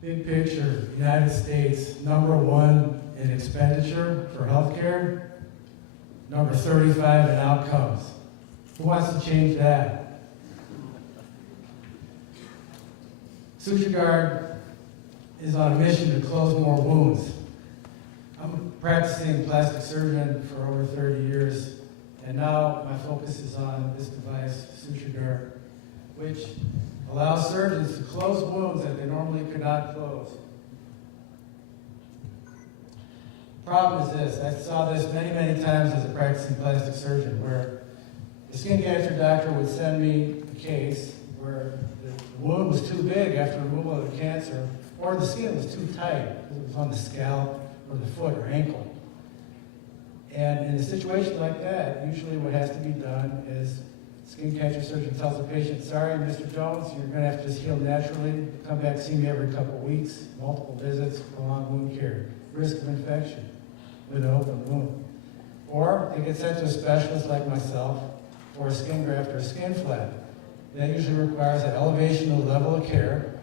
Big picture, United States, #1 in expenditure for healthcare, number 35 in outcomes. Who wants to change that? SUTUREGARD is on a mission to close more wounds. I'm a practicing plastic surgeon for over 30 years, and now my focus is on this device, SUTUREGARD, which allows surgeons to close wounds that they normally could not close. Problem is this, I saw this many, many times as a practicing plastic surgeon, where the skin cancer doctor would send me a case where the wound was too big after removal of the cancer, or the skin was too tight because it was on the scalp or the foot or ankle. And in a situation like that, usually what has to be done is skin cancer surgeon tells the patient, sorry, Mr. Jones, you're going to have to just heal naturally. Come back, see me every couple of weeks, multiple visits, prolonged wound care, risk of infection with an open wound. Or they get sent to a specialist like myself for a skin graft or a skin flap. That usually requires an elevational level of care,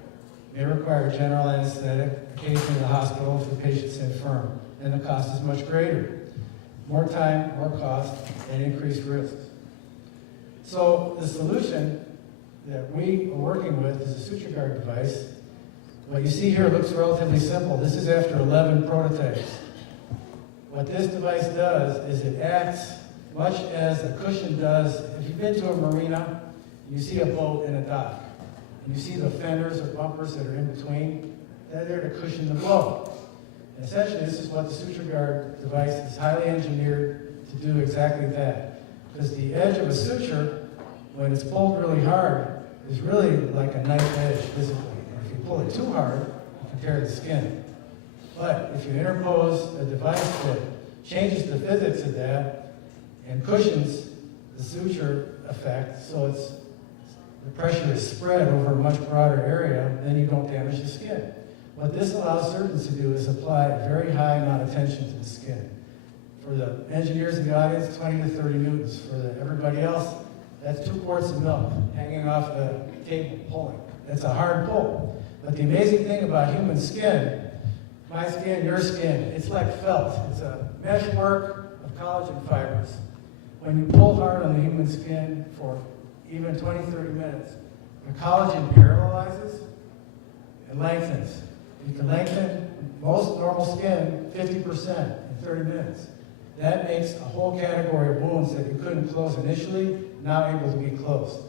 may require general anesthetic, occasionally the hospital if the patient's infirm, and the cost is much greater. More time, more cost, and increased risks. So the solution that we are working with is a SUTUREGARD device. What you see here looks relatively simple. This is after 11 prototypes. What this device does is it acts much as a cushion does. If you've been to a marina, you see a boat in a dock, and you see the fenders or bumpers that are in between, they're there to cushion the blow. And essentially, this is what the SUTUREGARD device is highly engineered to do exactly that. Because the edge of a suture, when it's pulled really hard, is really like a knife edge physically. And if you pull it too hard, you can tear the skin. But if you interpose a device that changes the physics of that and cushions the suture effect, so the pressure is spread over a much broader area, then you don't damage the skin. What this allows surgeons to do is apply a very high amount of tension to the skin. For the engineers in the audience, 20 to 30 newtons. For everybody else, that's 2 quarts of milk hanging off the table pulling. That's a hard pull. But the amazing thing about human skin, my skin, your skin, it's like felt. It's a meshwork of collagen fibers. When you pull hard on the human skin for even 20, 30 minutes, the collagen parallelizes and lengthens. You can lengthen most normal skin 50% in 30 minutes. That makes a whole category of wounds that you couldn't close initially, now able to be closed.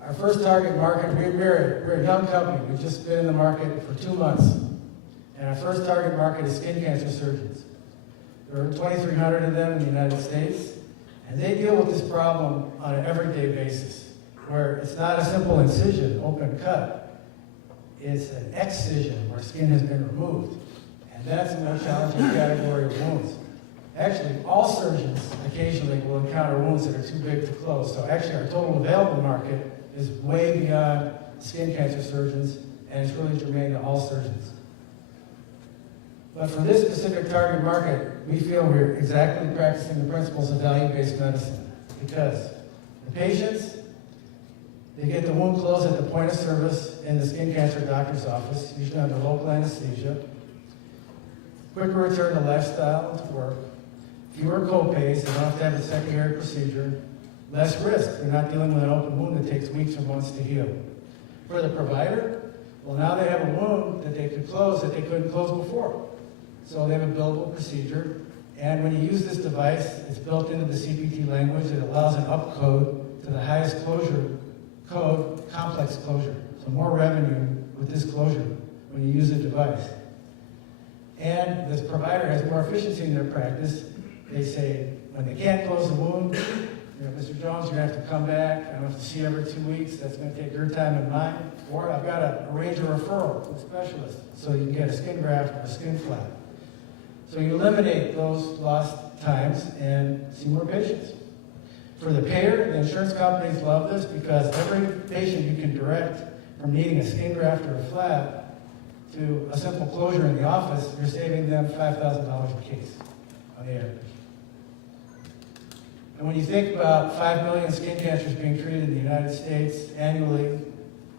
Our first target market, we're a young company. We've just been in the market for 2 months. And our first target market is skin cancer surgeons. There are 2,300 of them in the United States, and they deal with this problem on an everyday basis, where it's not a simple incision, open cut. It's an excision where skin has been removed. And that's a more challenging category of wounds. Actually, all surgeons occasionally will encounter wounds that are too big to close. So actually, our total available market is way beyond skin cancer surgeons, and it's really germane to all surgeons. But for this specific target market, we feel we're exactly practicing the principles of value-based medicine, because the patients, they get the wound closed at the point of service in the skin cancer doctor's office, usually under local anesthesia. Quicker return to lifestyle and to work. Fewer co-pays, they don't have to have a secondary procedure. Less risk, they're not dealing with an open wound that takes weeks or months to heal. For the provider, well, now they have a wound that they could close that they couldn't close before. So they have a billable procedure. And when you use this device, it's built into the CPT language. It allows an upcode to the highest closure code, complex closure. So more revenue with this closure when you use the device. And this provider has more efficiency in their practice. They say, when they can't close the wound, Mr. Jones, you're going to have to come back. I don't have to see you every 2 weeks. That's going to take your time and mine. Or I've got to arrange a referral to a specialist so you can get a skin graft or a skin flap. So you eliminate those lost times and see more patients. For the payer, the insurance companies love this because every patient you can direct from needing a skin graft or a flap to a simple closure in the office, you're saving them $5,000 a case on the average. And when you think about 5 million skin cancers being treated in the United States annually,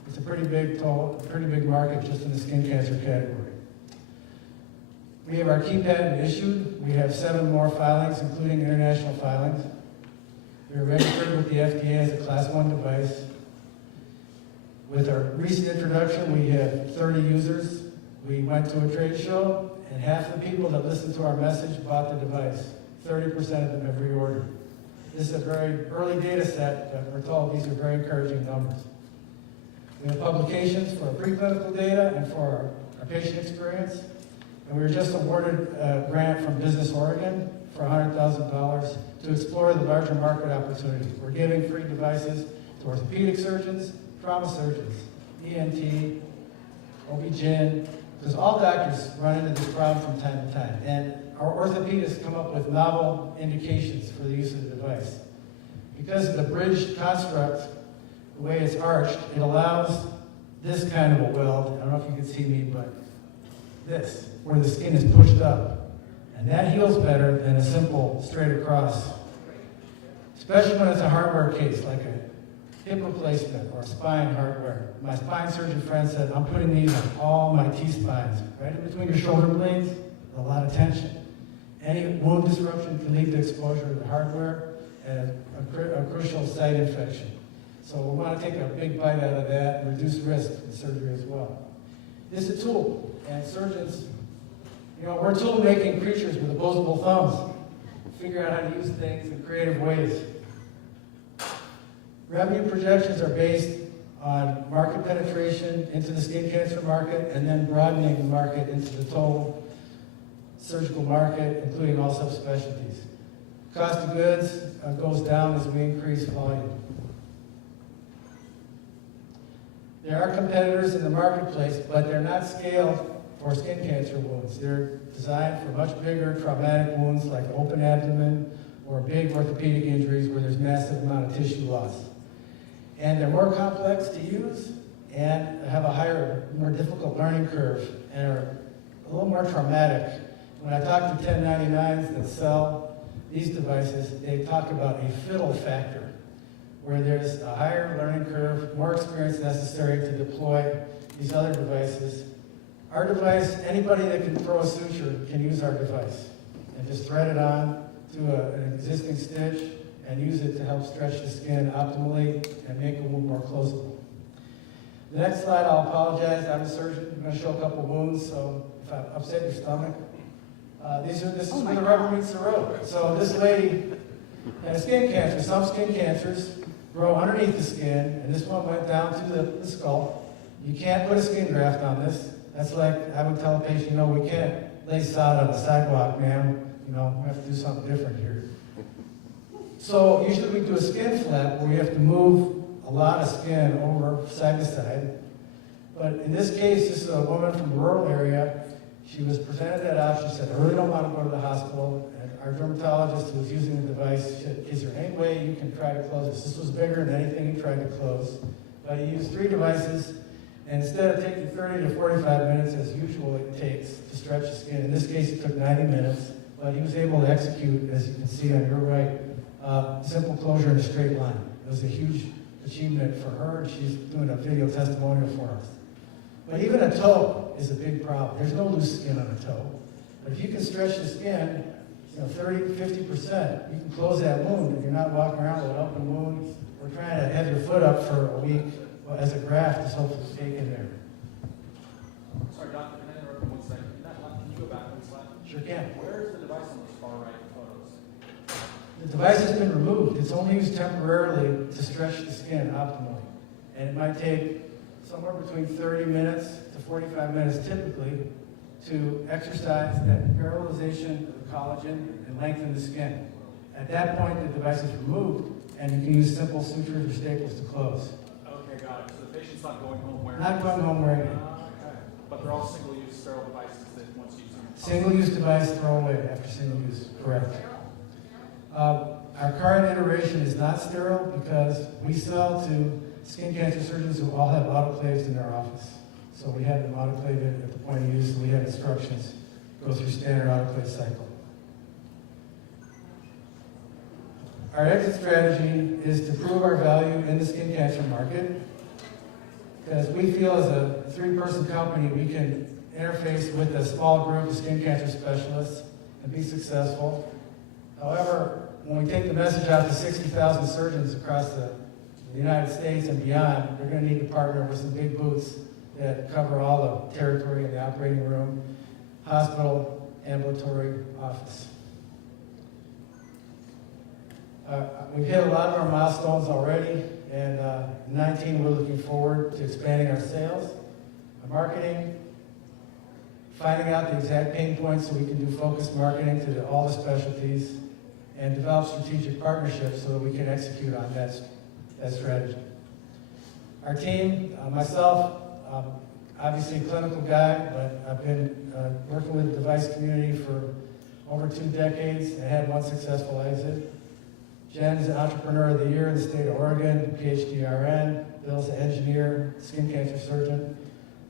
it's a pretty big total, a pretty big market just in the skin cancer category. We have our key patent issued. We have 7 more filings, including international filings. We are registered with the FDA as a Class 1 device. With our recent introduction, we have 30 users. We went to a trade show, and half the people that listened to our message bought the device. 30% of them have reordered. This is a very early data set, but we're told these are very encouraging numbers. We have publications for our preclinical data and for our patient experience. And we were just awarded a grant from Business Oregon for $100,000 to explore the larger market opportunity. We're giving free devices to orthopedic surgeons, trauma surgeons, ENT, OB-GYN, because all doctors run into this problem from time to time. And our orthopedists come up with novel indications for the use of the device. Because of the bridge construct, the way it's arched, it allows this kind of a weld. I don't know if you can see me, but this, where the skin is pushed up. And that heals better than a simple straight across. Especially when it's a hardware case, like a hip replacement or spine hardware. My spine surgeon friend said, I'm putting these on all my T-spines, right in between your shoulder blades, a lot of tension. Any wound disruption can lead to exposure to the hardware and a crucial site infection. So we want to take a big bite out of that and reduce risk in surgery as well. This is a tool, and surgeons, we're tool-making creatures with opposable thumbs. Figure out how to use things in creative ways. Revenue projections are based on market penetration into the skin cancer market and then broadening the market into the total surgical market, including all subspecialties. Cost of goods goes down as we increase volume. There are competitors in the marketplace, but they're not scaled for skin cancer wounds. They're designed for much bigger traumatic wounds like open abdomen or big orthopedic injuries where there's massive amount of tissue loss. And they're more complex to use and have a higher, more difficult learning curve and are a little more traumatic. When I talk to 1099s that sell these devices, they talk about a fiddle factor, where there's a higher learning curve, more experience necessary to deploy these other devices. Our device, anybody that can throw a suture can use our device and just thread it on to an existing stitch and use it to help stretch the skin optimally and make a wound more closable. The next slide, I'll apologize. I'm a surgeon. I'm going to show a couple wounds, so if I upset your stomach. This is where the rubber meets the road. So this lady had a skin cancer. Some skin cancers grow underneath the skin, and this one went down to the skull. You can't put a skin graft on this. That's like I would tell a patient, we can't lay sod on the sidewalk, ma'am. We have to do something different here. So usually we do a skin flap where we have to move a lot of skin over side to side. But in this case, this is a woman from a rural area. She was presented that option. She said, I really don't want to go to the hospital. And our dermatologist who was using the device said, is there any way you can try to close this? This was bigger than anything he tried to close. But he used 3 devices. And instead of taking 30 to 45 minutes, as usual it takes to stretch the skin, in this case it took 90 minutes. But he was able to execute, as you can see on your right, simple closure in a straight line. It was a huge achievement for her, and she's doing a video testimonial for us. But even a toe is a big problem. There's no loose skin on a toe. But if you can stretch the skin, 30 to 50%, you can close that wound. If you're not walking around with an open wound, we're trying to have your foot up for a week as a graft is hopefully taken there. Sorry, Doctor, can I interrupt for 1 second? Can you go back 1 slide? Sure can. Where is the device on those far right photos? The device has been removed. It's only used temporarily to stretch the skin optimally. And it might take somewhere between 30 minutes to 45 minutes typically to exercise that parallelization of the collagen and lengthen the skin. At that point, the device is removed, and you can use simple sutures or staples to close. Okay, got it. So the patient's not going home wearing Not going home wearing it. Okay. But they're all single-use sterile devices that once you use them. Single-use device, throw away after single use, correct. Our current iteration is not sterile because we sell to skin cancer surgeons who all have autoclaves in their office. So we have them autoclaved at the point of use, and we have instructions go through standard autoclave cycle. Our exit strategy is to prove our value in the skin cancer market, because we feel as a 3-person company, we can interface with a small group of skin cancer specialists and be successful. However, when we take the message out to 60,000 surgeons across the United States and beyond, we're going to need to partner with some big boots that cover all the territory in the operating room, hospital, ambulatory, office. We've hit a lot of our milestones already, and in 19 we're looking forward to expanding our sales, our marketing, finding out the exact pain points so we can do focused marketing to all the specialties, and develop strategic partnerships so that we can execute on that strategy. Our team, myself, obviously a clinical guy, but I've been working with the device community for over 2 decades and had one successful exit. Jen's an Entrepreneur of the Year in the state of Oregon, PhD RN. Bill's an engineer, skin cancer surgeon.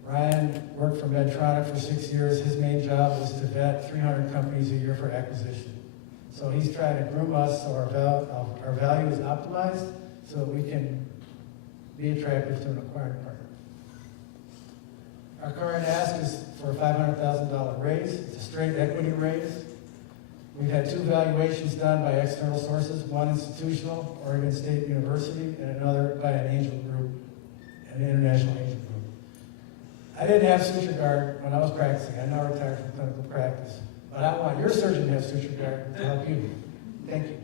Ryan worked for Medtronic for 6 years. His main job was to vet 300 companies a year for acquisition. So he's trying to groom us so our value is optimized so that we can be attractive to an acquiring partner. Our current ask is for a $500,000 raise. It's a straight equity raise. We've had 2 valuations done by external sources, one institutional, Oregon State University, and another by an angel group, an international angel group. I didn't have SUTUREGARD when I was practicing. I now retired from clinical practice. But I want your surgeon to have SUTUREGARD to help you. Thank you.